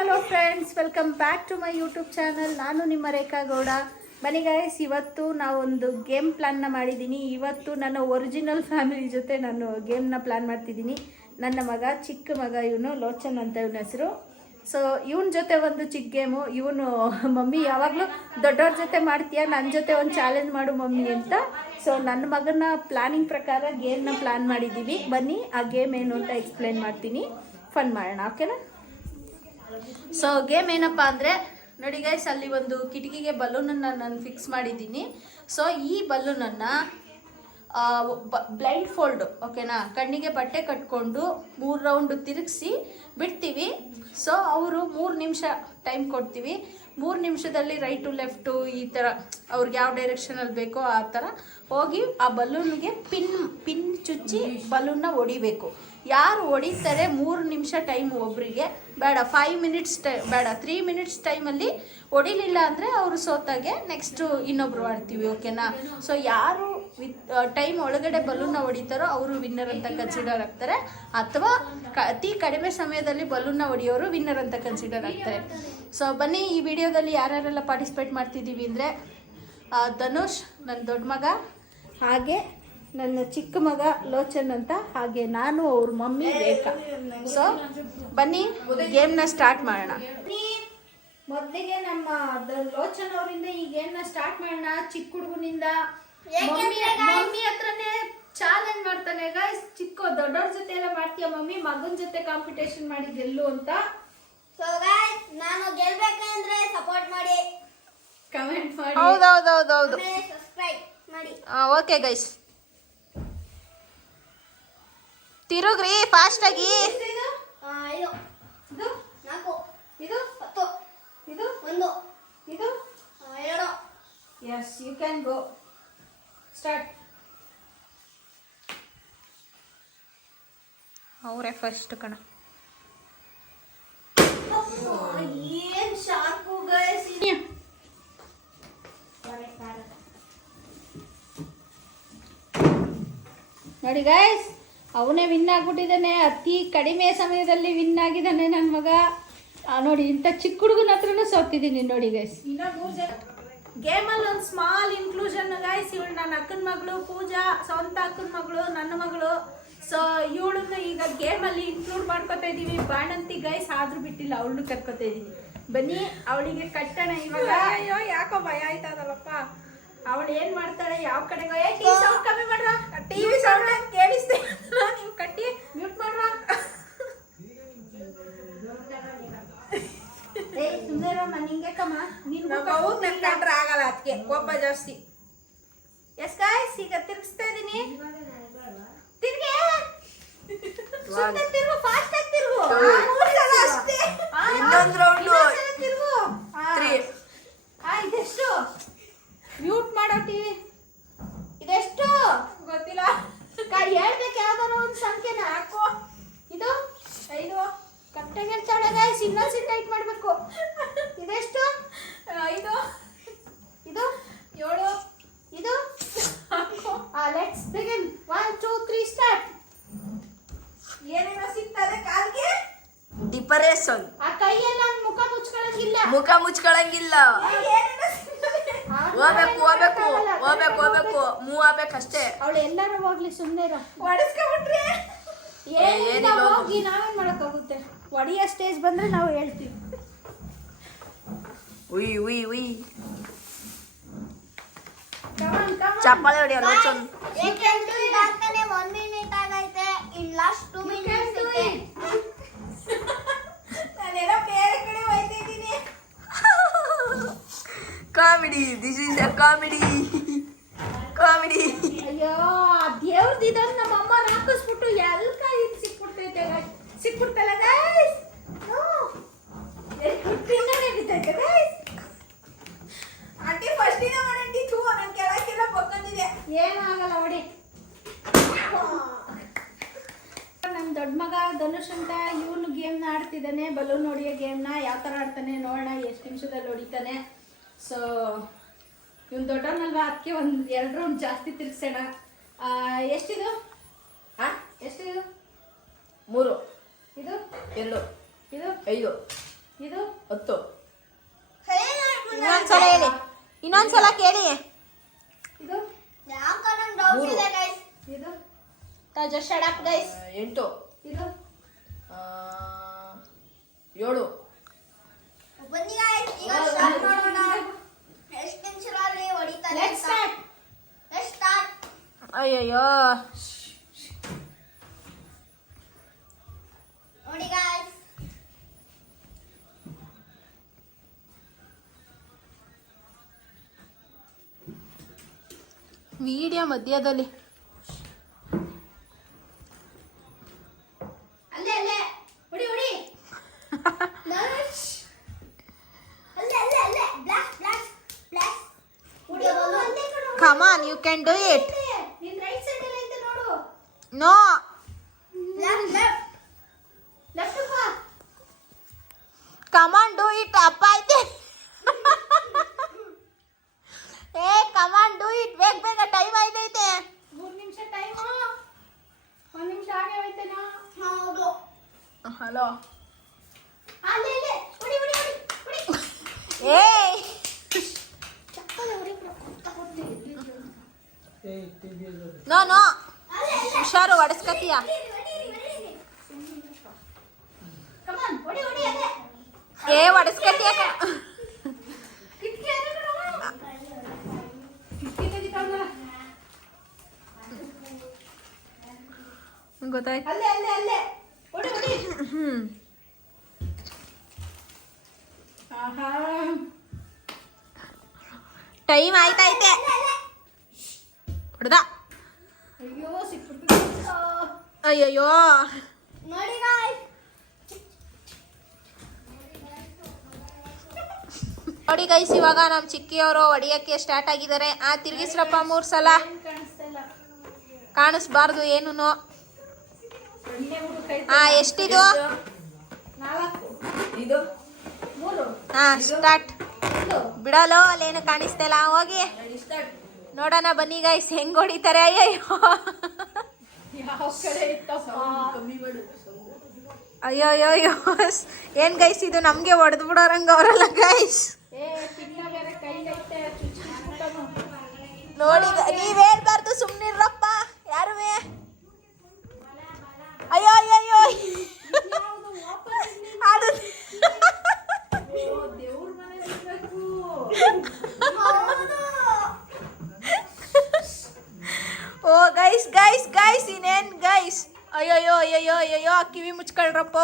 Hello friends, welcome back to my YouTube channel. ನಾನು ನಿಮ್ಮ ರೇಖಾ ಗೌಡ. ಬನ್ನಿ ಗೈಸ್, ಇವತ್ತು ನಾವೊಂದು ಗೇಮ್ ಪ್ಲಾನ್ನ ಮಾಡಿದ್ದೀನಿ. ಇವತ್ತು ನನ್ನ ಒರಿಜಿನಲ್ ಫ್ಯಾಮಿಲಿ ಜೊತೆ ನಾನು ಗೇಮ್ನ ಪ್ಲ್ಯಾನ್ ಮಾಡ್ತಿದ್ದೀನಿ. ನನ್ನ ಮಗ, ಚಿಕ್ಕ ಮಗ, ಇವನು ಲೋಚನ್ ಅಂತ ಇವನ ಹೆಸರು. ಸೊ ಇವನ ಜೊತೆ ಒಂದು ಚಿಕ್ಕ ಗೇಮು. ಇವನು ಮಮ್ಮಿ ಯಾವಾಗಲೂ ದೊಡ್ಡವ್ರ ಜೊತೆ ಮಾಡ್ತೀಯಾ, ನನ್ನ ಜೊತೆ ಒಂದು ಚಾಲೆಂಜ್ ಮಾಡು ಮಮ್ಮಿ ಅಂತ. ಸೊ ನನ್ನ ಮಗನ ಪ್ಲಾನಿಂಗ್ ಪ್ರಕಾರ ಗೇಮ್ನ ಪ್ಲ್ಯಾನ್ ಮಾಡಿದ್ದೀವಿ. ಬನ್ನಿ ಆ ಗೇಮ್ ಏನು ಅಂತ ಎಕ್ಸ್ಪ್ಲೇನ್ ಮಾಡ್ತೀನಿ, ಫನ್ ಮಾಡೋಣ, ಓಕೆನಾ? ಸೊ ಗೇಮ್ ಏನಪ್ಪ ಅಂದರೆ, ನೋಡಿ ಗೈಸ್, ಅಲ್ಲಿ ಒಂದು ಕಿಟಕಿಗೆ ಬಲೂನನ್ನು ನಾನು ಫಿಕ್ಸ್ ಮಾಡಿದ್ದೀನಿ. ಸೊ ಈ ಬಲೂನನ್ನು ಬ್ಲೈಂಡ್ ಫೋಲ್ಡು, ಓಕೆನಾ, ಕಣ್ಣಿಗೆ ಬಟ್ಟೆ ಕಟ್ಕೊಂಡು 3 ರೌಂಡು ತಿರುಗಿಸಿ ಬಿಡ್ತೀವಿ. ಸೊ ಅವರು 3 ನಿಮಿಷ ಟೈಮ್ ಕೊಡ್ತೀವಿ. 3 ನಿಮಿಷದಲ್ಲಿ ರೈಟು ಲೆಫ್ಟು ಈ ಥರ ಅವ್ರಿಗೆ ಯಾವ ಡೈರೆಕ್ಷನಲ್ಲಿ ಬೇಕೋ ಆ ಥರ ಹೋಗಿ ಆ ಬಲೂನ್ಗೆ ಪಿನ್ ಚುಚ್ಚಿ ಬಲೂನ್ನ ಹೊಡಿಬೇಕು. ಯಾರು ಹೊಡಿತಾರೆ 3 ನಿಮಿಷ ಟೈಮ್ ಒಬ್ಬರಿಗೆ, ಬೇಡ 5 ಮಿನಿಟ್ಸ್ ಬೇಡ 3 ಮಿನಿಟ್ಸ್ ಟೈಮಲ್ಲಿ ಹೊಡಿಲಿಲ್ಲ ಅಂದರೆ ಅವರು ಸೋತಾಗೆ ನೆಕ್ಸ್ಟು ಇನ್ನೊಬ್ರು ಆಡ್ತೀವಿ, ಓಕೆನಾ? ಸೊ ಯಾರು ಟೈಮ್ ಒಳಗಡೆ ಬಲೂನ್ನ ಹೊಡಿತಾರೋ ಅವರು ವಿನ್ನರ್ ಅಂತ ಕನ್ಸಿಡರ್ ಆಗ್ತಾರೆ, ಅಥವಾ ಅತಿ ಕಡಿಮೆ ಸಮಯದಲ್ಲಿ ಬಲೂನ್ನ ಹೊಡಿಯೋರು ವಿನ್ನರ್ ಅಂತ ಕನ್ಸಿಡರ್ ಆಗ್ತಾರೆ. ಸೊ ಬನ್ನಿ, ಈ ವಿಡಿಯೋದಲ್ಲಿ ಯಾರ್ಯಾರೆಲ್ಲ ಪಾರ್ಟಿಸಿಪೇಟ್ ಮಾಡ್ತಿದ್ದೀವಿ ಅಂದರೆ, ಧನುಷ್ ನನ್ನ ದೊಡ್ಡ ಮಗ, ಹಾಗೆ ನನ್ನ ಚಿಕ್ಕ ಮಗ ಲೋಚನ್ ಅಂತ, ಹಾಗೆ ನಾನು, ಅವ್ರ ಮಮ್ಮಿ ರೇಖಾ. ಸೊ ಬನ್ನಿ ಗೇಮ್ನ ಸ್ಟಾರ್ಟ್ ಮಾಡೋಣ. ಮೊದಲಿಗೆ ನಮ್ಮ ಲೋಚನ್ ಅವರಿಂದ ಈ ಗೇಮ್ನ ಸ್ಟಾರ್ಟ್ ಮಾಡೋಣ. ಚಿಕ್ಕ ಹುಡುಗನಿಂದ ಮಮ್ಮಿ ಹತ್ರನೇ ಚಾಲೆಂಜ್ ಮಾಡ್ತಾನೆ. ಗೈಸ್, ದೊಡ್ಡವ್ರ ಜೊತೆ ಎಲ್ಲ ಮಾಡ್ತೀಯ ಮಮ್ಮಿ, ಮಗನ ಜೊತೆ ಕಾಂಪಿಟೇಷನ್ ಮಾಡಿ ಗೆಲ್ಲು ಅಂತ. ಸೊ ಗೈಸ್, ನಾನು ಗೆಲ್ಬೇಕಂದ್ರೆ ಸಪೋರ್ಟ್ ಮಾಡಿ, ಕಮೆಂಟ್ ಮಾಡಿ, ಹೌದೌದೌದೌದು, ಸಬ್ಸ್ಕ್ರೈಬ್ ಮಾಡಿ. ಓಕೆ ಗೈಸ್, ತಿರುಗ್ರಿ ಫಾಸ್ಟ್ ಆಗಿ. ಇದು 5, ಇದು 4, ಇದು 10, ಇದು 1, ಇದು 2. Yes, you can go start. ಅವರೇ ಫಸ್ಟ್ ಕಣ. ಏನ್ ಶಾರ್ಪು ಗೈಸ್. ನೋಡಿ ಗೈಸ್, ಅವನೇ ವಿನ್ ಆಗ್ಬಿಟ್ಟಿದ್ದಾನೆ. ಅತಿ ಕಡಿಮೆ ಸಮಯದಲ್ಲಿ ವಿನ್ ಆಗಿದ್ದಾನೆ ನನ್ನ ಮಗ. ನೋಡಿ, ಇಂಥ ಚಿಕ್ಕ ಹುಡುಗನ ಹತ್ರನೂ ಸೋತಿದ್ದೀನಿ ನೋಡಿ ಗೈಸ್. ಇನ್ನ 3 ಜನ ಗೇಮಲ್ಲಿ ಒಂದು ಸ್ಮಾಲ್ ಇನ್ಕ್ಲೂಷನ್ ಗೈಸ್. ಇವಳು ನನ್ನ ಅಕ್ಕನ ಮಗಳು ಪೂಜಾ, ಸ್ವಂತ ಅಕ್ಕನ ಮಗಳು, ನನ್ನ ಮಗಳು. ಸೊ ಇವಳನ್ನ ಈಗ ಗೇಮಲ್ಲಿ ಇನ್ಕ್ಲೂಡ್ ಮಾಡ್ಕೊತಾ ಇದ್ದೀವಿ. ಬಾಣಂತಿ ಗೈಸ್, ಆದ್ರೂ ಬಿಟ್ಟಿಲ್ಲ, ಅವಳನ್ನು ಕರ್ಕೊತಾ ಇದ್ದೀವಿ. ಬನ್ನಿ ಅವಳಿಗೆ ಕಟ್ಟೋಣ ಇವಾಗ. ಅಯ್ಯೋ, ಯಾಕೋ ಭಯ ಆಯ್ತದಲ್ಲಪ್ಪ. ಅವಳು ಏನ್ ಮಾಡ್ತಾಳೆ, ಯಾವ ಕಡೆಗೋ. ಟಿವಿ ಸೌಂಡ್ ಕಮ್ಮಿ ಮಾಡ್ರ, ಟಿವಿ ಸೌಂಡ್ ಕೇಳಿಸ್ತೆ. ನೀವು ಕಟ್ಟಿ ಮ್ಯೂಟ್ ಮಾಡ್ರ. ಸುಂದರಮ್ಮ, ನಿಂಗೆ ಕಮ್ಮ, ಕಂಡ್ರೆ ಆಗಲ್ಲ, ಅದಕ್ಕೆ ಕೋಪ ಜಾಸ್ತಿ. ಎಸ್ ಗಾಯ್ಸ್, ಈಗ ತಿರ್ಗಿಸ್ತಾ ಇದೀನಿ. ತಿರ್ಗೆ ಸುಮ್ಮನೆ ತಿರ್ಗು, ಫಾಸ್ಟ್ ಆಗಿ ತಿರ್ಗು. 3 ಸಲ ಅಷ್ಟೇ. ಇನ್ನೊಂದು ರೌಂಡು. ತಿರ್ಗು. 3. ಇದೆಷ್ಟು? ಮ್ಯೂಟ್ ಮಾಡೋ ಟಿವಿ. ಇದೆಷ್ಟು ಗೊತ್ತಿಲ್ಲ, ಹೇಳ್ಬೇಕು. ಯಾವ್ದಾರ ಒಂದು ಸಂಖ್ಯೆನ ಹಾಕೋ. ಇದು 5 ಕರೆಕ್ಟಾಗಿ ಹೇಳ್ತಾಳೆ ಗೈಸ್. ಇನ್ನೊಂದ್ಸಿ ಟೈಟ್ ಮಾಡಬೇಕು. ಇದೆಷ್ಟು? 5. ಇದು 7. ಇದು ಲೆಟ್ಸ್ ಬಿಗಿನ್. 1 2 3 ಸ್ಟಾರ್ಟ್. ಏನೇನೋ ಸಿಗ್ತದೆ ಕಾಲ್ಗೆ. ಡಿಪರೇಷನ್. ಆ ಕೈಯೆಲ್ಲ ಮುಖ ಮುಚ್ಕೊಳ್ಳಂಗಿಲ್ಲ. ಮುಖ ಮುಚ್ಕೊಳಂಗಿಲ್ಲ. ಹೋಗ್ಬೇಕು ಮೂವ್ ಆಗ್ಬೇಕಷ್ಟೇ. ಅವಳು ಎಲ್ಲಾರು ಹೋಗ್ಲಿ, ಸುಮ್ಮನೆ ಹೊಡೆಸ್ಕೊಂಡ್ಬಿಟ್ರೆ ಏನಿಲ್ಲ, ಹೋಗಿ ನಾವೇನ್ ಮಾಡಕ್ಕಾಗುತ್ತೆ. ಒಡೆಯ ಸ್ಟೇಜ್ ಬಂದ್ರೆ ನಾವು ಹೇಳ್ತೀವಿ. ಉಯ್ ಉಯ್ ಉಯ್, ಚಪ್ಪಾಳೆ ಹೊಡಿಯ ಲೋಚನ್. ಏಕೆಂದ್ರೆ ಇದಾಗ್ತಾನೆ 1 ಮಿನಿಟ್ ಆಗೈತೆ. ಇನ್ ಲಾಸ್ಟ್ 2 ಮಿನಿಟ್ಸ್ ಇದೆ. ನಾನೆಲ್ಲ ಬೇರೆ ಕಡೆ ಹೋಯ್ತಾ ಇದ್ದೀನಿ. Comedy, this is a comedy. ಅಯ್ಯೋ, ದೇವ್ರದ್ದು ಇದನ್ನ ನಮ್ಮ ಅಮ್ಮ ಹಾಕಿಸ್ಬಿಟ್ಟು ಎಲ್ಕ ಇದು ಸಿಕ್ಬಿಡ್ತಲ್ಲ ಗೈಸ್. ನಡೀತೈತೆ ಗೈಸ್. ಆಂಟಿ ಫಸ್ಟ್ ದಿನ ಮಾಡಂಟಿ ಥೂ, ನಾನು ಕೆಳಗೆಲ್ಲ ಬಗ್ಗಂದಿದೆ. ಏನೂ ಆಗಲ್ಲ, ಹೊಡಿ. ನಮ್ಮ ದೊಡ್ಡ ಮಗ ಧನುಷ್ ಅಂತ, ಇವನು ಗೇಮ್ನ ಆಡ್ತಿದ್ದಾನೆ, ಬಲೂನ್ ಹೊಡಿಯೋ ಗೇಮ್ನ. ಯಾವ ಥರ ಆಡ್ತಾನೆ ನೋಡೋಣ, ಎಷ್ಟು ನಿಮಿಷದಲ್ಲಿ ಹೊಡಿತಾನೆ. ಸೊ ಇವನು ದೊಡ್ಡವನಲ್ವಾ, ಅದಕ್ಕೆ ಒಂದು 2 ರೌಂಡ್ ಜಾಸ್ತಿ ತಿರ್ಗಿಸೋಣ. ಎಷ್ಟಿದು? ಎಷ್ಟಿದು? 3. ಇದು 2. ಇದು 5. ಇದು 10. ಇನ್ನೊಂದ್ಸಲ ಹೇಳಿ, ಇನ್ನೊಂದ್ಸಲ ಕೇಳಿ. ಇದು ಯಾಕೋ ನಂಗೆ ಡೌಟ್ ಇದೆ ಗೈಸ್. ಇದು just shut up guys. 8. ಇದು 7. ಬನ್ನಿ ಗೈಸ್, ಈಗ ಸ್ಟಾರ್ಟ್ ಮಾಡೋಣ. ಎಷ್ಟು ನಿಮಿಷದಲ್ಲಿ ಹೊಡಿತಾರೆ ಲೆಟ್ಸ್ ಸ್ಟಾರ್ಟ್. Let's start. ಅಯ್ಯಯ್ಯೋ, ನೋಡಿ ಗೈಸ್, ವಿಡಿಯೋ ಮಧ್ಯದಲ್ಲಿ ಅಲ್ಲೇ ಅಲ್ಲೇ ಹೊಡಿ ಹೊಡಿ. ನರ್ಸ್ ಅಲ್ಲೇ ಅಲ್ಲೇ ಅಲ್ಲೇ ಬ್ಲಾಕ್ ಬ್ಲಾಕ್ ಬ್ಲಾಕ್ ಹೊಡಿಯೋದು ಅಂತೆ ಕಣೋ. come on you can do it. ನಿನ್ ರೈಟ್ ಸೈಡ್ ಅಲ್ಲಿ ಐತೆ ನೋಡು. no ಲೆಫ್ಟ್ ಲೆಫ್ಟ್ ಲೆಫ್ಟ್ ಬಾ. come on do it ಅಪ್ಪ ಐತೆ. ಏ come on do it, ಬೇಗ ಬೇಗ ಟೈಮ್ ಆಯ್ತೈತೆ. 3 ನಿಮಿಷ ಟೈಮ್. 1 ನಿಮಿಷ ಆಗೇ ಹೋಯ್ತೇನೋ. ಹೌದು. ಹಲೋ ಅಲ್ಲೇ ಅಲ್ಲೇ ಹೊಡಿ ಹೊಡಿ ಹೊಡಿ ಹೊಡಿ. ಏ ಚಕ್ಕಲೆ ಹೊಡಿ ಬಿಡು. ತಗೊಳ್ತೀನಿ. ನೋ ನೋ ಹುಷಾರು, ಹೊಡೆಸ್ಕತೀಯ. Come on, ಹೊಡಿ ಹೊಡಿ ಅಲ್ಲೇ. ಏ ಹೊಡೆಸ್ಕತೀಯ. ಕಿಟಕಿ ಅದೇ ಕಣೋ. ಕಿಟಕಿ ತೆಗಿತಾವಲ್ಲ. ಗೊತ್ತಾಯ್ತು. ಅಲ್ಲೇ ಅಲ್ಲೇ ಅಲ್ಲೇ ಹೊಡಿ ಹೊಡಿ. ಆಹಾ. ಟೈಮ್ ಆಯ್ತೈತೆ. ಹೊಡೆದ. ಅಯ್ಯೋ ಸಿಕ್ಬಿಡ್ತು. ಅಯ್ಯಯ್ಯೋ, ನೋಡಿ ಗೈಸ್, ನೋಡಿ ಗೈಸ್, ಇವಾಗ ನಮ್ಮ ಚಿಕ್ಕಿಯವರು ಹೊಡಿಯಕ್ಕೆ ಸ್ಟಾರ್ಟ್ ಆಗಿದ್ದಾರೆ. ತಿರ್ಗಿಸ್ರಪ್ಪ 3 ಸಲ. ಕಾಣಿಸ್ತಾ ಇಲ್ಲ. ಕಾಣಿಸ್ಬಾರ್ದು ಏನೂ. ಎಣ್ಣೆ ಹುಡು ಕೈ. ಎಷ್ಟಿದು? 4. ಇದು 3. ಸ್ಟಾರ್ಟ್. ಇದು ಬಿಡಲು ಅಲ್ಲೇನು ಕಾಣಿಸ್ತಾ ಇಲ್ಲ. ಹೋಗಿ ಸ್ಟಾರ್ಟ್. ನೋಡೋಣ ಬನ್ನಿ ಗೈಸ್ ಹೆಂಗ್ ಹೊಡಿತಾರೆ. ಅಯ್ಯಯ್ಯೋ ಯಾವ ಕಡೆ ಇತ್ತಪ್ಪ. ಕಮ್ಮಿ ಮಾಡು. ಅಯ್ಯೋ ಅಯ್ಯೋ, ಏನ್ ಗೈಸ್ ಇದು ನಮ್ಗೆ ಹೊಡೆದು ಬಿಡೋರಂಗ ಅವರಲ್ಲ ಗೈಸ್. ಏ ಚಿನ್ನ ಬೇರೆ ಕೈಗೈತೆ ಚುಚ್ಚಿಬಿಟ್ಟನು. ನೋಡಿ ನೀವ್ ಹೇಳ್ಬಾರ್ದು, ಸುಮ್ನಿರ್ರಪ್ಪ ಯಾರುವೆ. ಅಯ್ಯೋ ಅಯ್ಯೋ ಅದು ದೇವ್ರ ಮನೆ ಇರ್ಬೇಕು. ಓ ಗೈಸ್ ಗೈಸ್ ಗೈಸ್ ಇನ್ನೇನ್ ಗೈಸ್. ಅಯ್ಯಯ್ಯೋ ಅಯ್ಯಯ್ಯೋ ಅಯ್ಯಯ್ಯೋ ಕಿವಿ ಮುಚ್ಕೊಳ್ರಪ್ಪ.